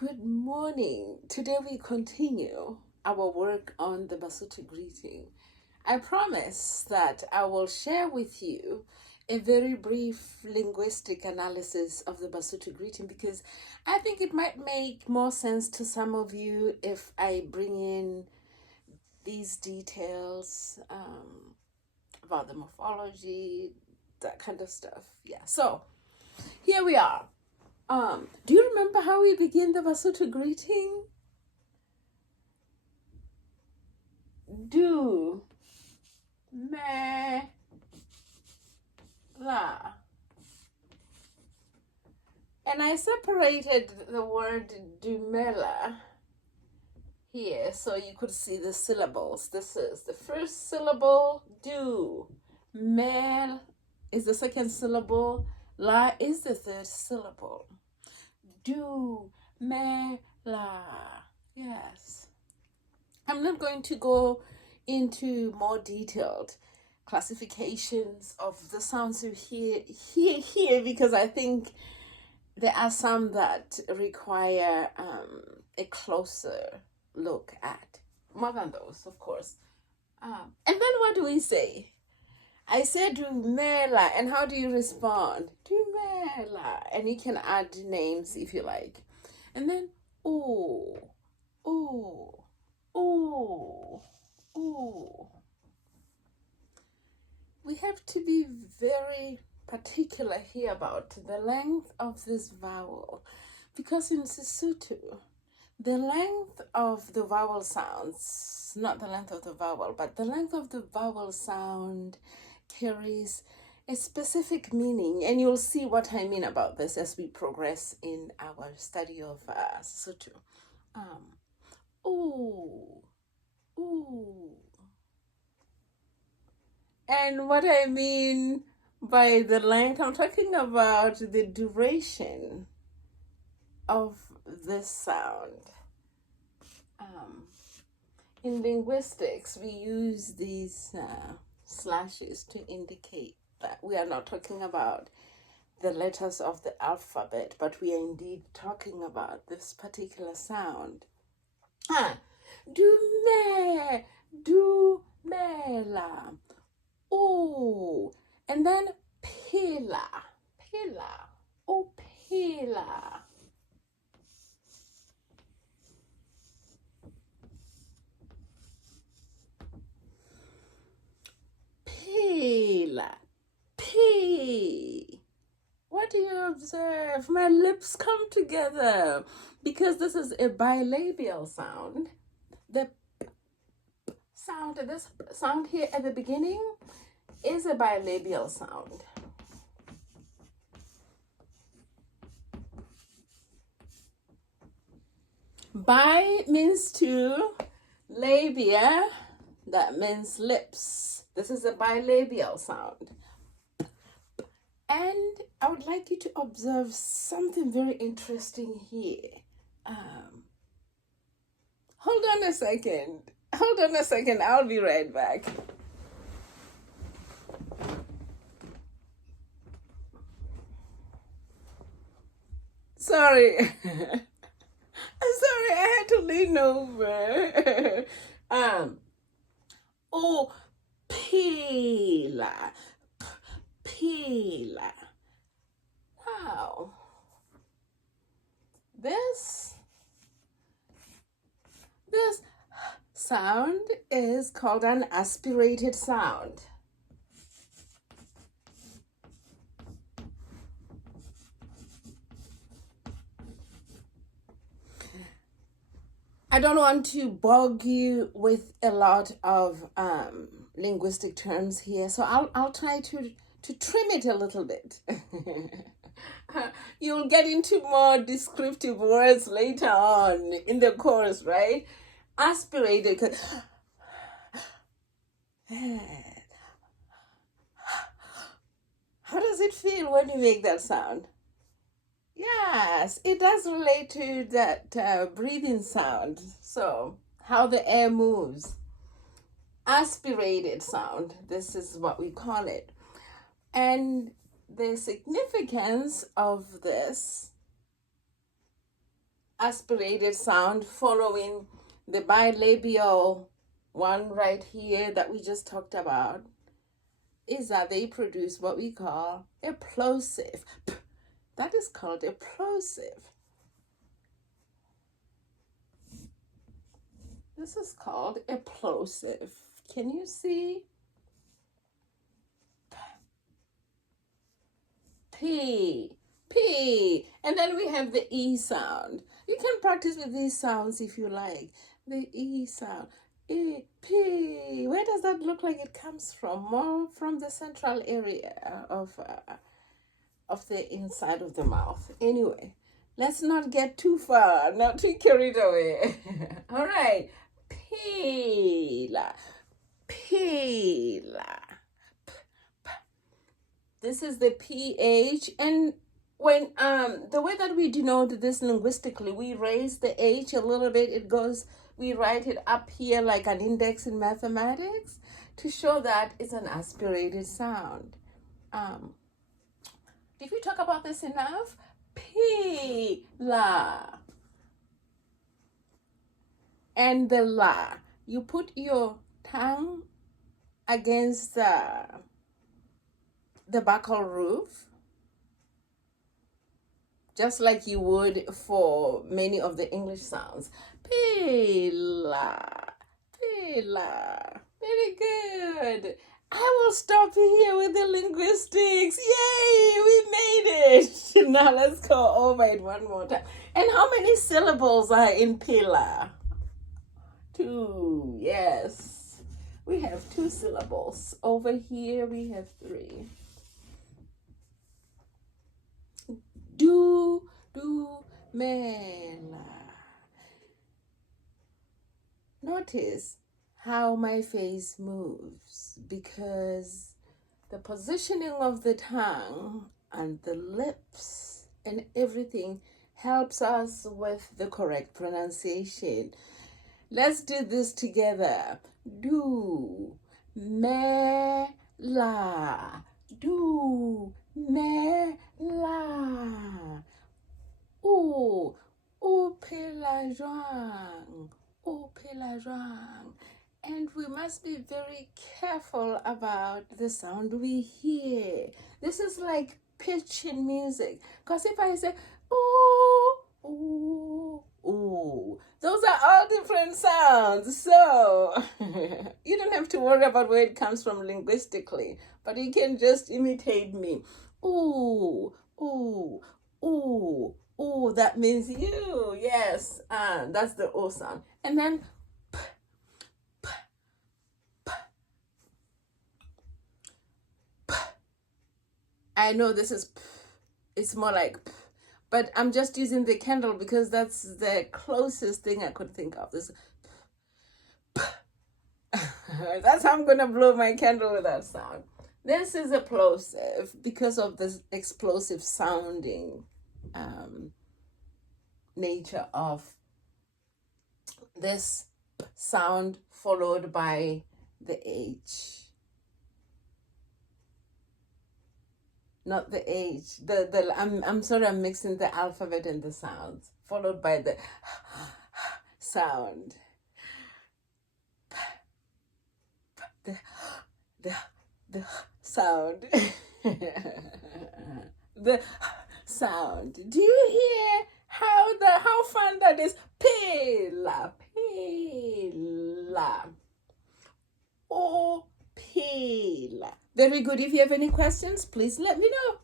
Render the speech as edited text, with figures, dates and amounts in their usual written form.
Good morning. Today we continue our work on the Basotho greeting. I promise that I will share with you a very brief linguistic analysis of the Basotho greeting because I think it might make more sense to some of you if I bring in these details about the morphology, that kind of stuff. Yeah, so here we are. Do you remember how we begin the Basotho greeting? Do, me, la. And I separated the word dumela here so you could see the syllables. This is the first syllable, do. Mel is the second syllable. La is the third syllable. Do, me, la. Yes. I'm not going to go into more detailed classifications of the sounds you hear because I think there are some that require a closer look at. More than those, of course. And then what do we say? I said dumela, and how do you respond? Dumela, and you can add names if you like. And then ooh, ooh, ooh, ooh. We have to be very particular here about the length of this vowel because in Sesotho, the length of the vowel sounds, not the length of the vowel, but the length of the vowel sound carries a specific meaning, and you'll see what I mean about this as we progress in our study of Sesotho. Ooh, ooh. And what I mean by the length, I'm talking about the duration of this sound. In linguistics, we use these slashes to indicate that we are not talking about the letters of the alphabet, but we are indeed talking about this particular sound. Du me la. Oh, and then pila, oh pila. Pila, P. What do you observe? My lips come together because this is a bilabial sound. The sound, this sound here at the beginning is a bilabial sound. Bi means two, labia, that means lips. This is a bilabial sound. And I would like you to observe something very interesting here. Hold on a second. I'll be right back. Sorry. I'm sorry, I had to lean over. Oh, pila. Pila. Wow. This sound is called an aspirated sound. I don't want to bog you with a lot of linguistic terms here, so I'll try to trim it a little bit. You'll get into more descriptive words later on in the course, right? Aspirated. How does it feel when you make that sound? Yes, it does relate to that breathing sound. So, how the air moves. Aspirated sound, this is what we call it. And the significance of this aspirated sound following the bilabial one right here that we just talked about is that they produce what we call a plosive. That is called a plosive. This is called a plosive. Can you see? P, P. And then we have the E sound. You can practice with these sounds if you like. The E sound. E, P. Where does that look like it comes from? More from the central area of the inside of the mouth. Anyway, let's not get too far, not too carried away. All right. Pila. Pila. This is the PH, and when the way that we denote this linguistically, we raise the H a little bit. It goes, we write it up here like an index in mathematics to show that it's an aspirated sound. Did we talk about this enough? P, la. And the la. You put your tongue against the buccal roof, just like you would for many of the English sounds. Pila, pila. Very good. I will stop here with the linguistics. Yay, we made it. Now let's go over it one more time. And how many syllables are in pila? 2, yes. We have 2 syllables. Over here we have 3. Do, mela. Notice how my face moves, because the positioning of the tongue and the lips and everything helps us with the correct pronunciation. Let's do this together. Do, me, la. Do, me, la. O, pela joang. O, pela joang. And we must be very careful about the sound we hear. This is like pitch in music. Because if I say, ooh, ooh, ooh, those are all different sounds. So you don't have to worry about where it comes from linguistically, but you can just imitate me. Ooh, ooh, ooh, ooh. That means you. Yes, that's the O sound. And then I know this is, it's more like, but I'm just using the candle because that's the closest thing I could think of. This, that's how I'm going to blow my candle with that sound. This is a plosive because of this explosive sounding nature of this sound followed by the H. Not the H. I'm sorry, I'm mixing the alphabet and the sounds, followed by the sound. The sound. The sound. Do you hear how fun that is? Pela, pela. O, pela. Very good. If you have any questions, please let me know.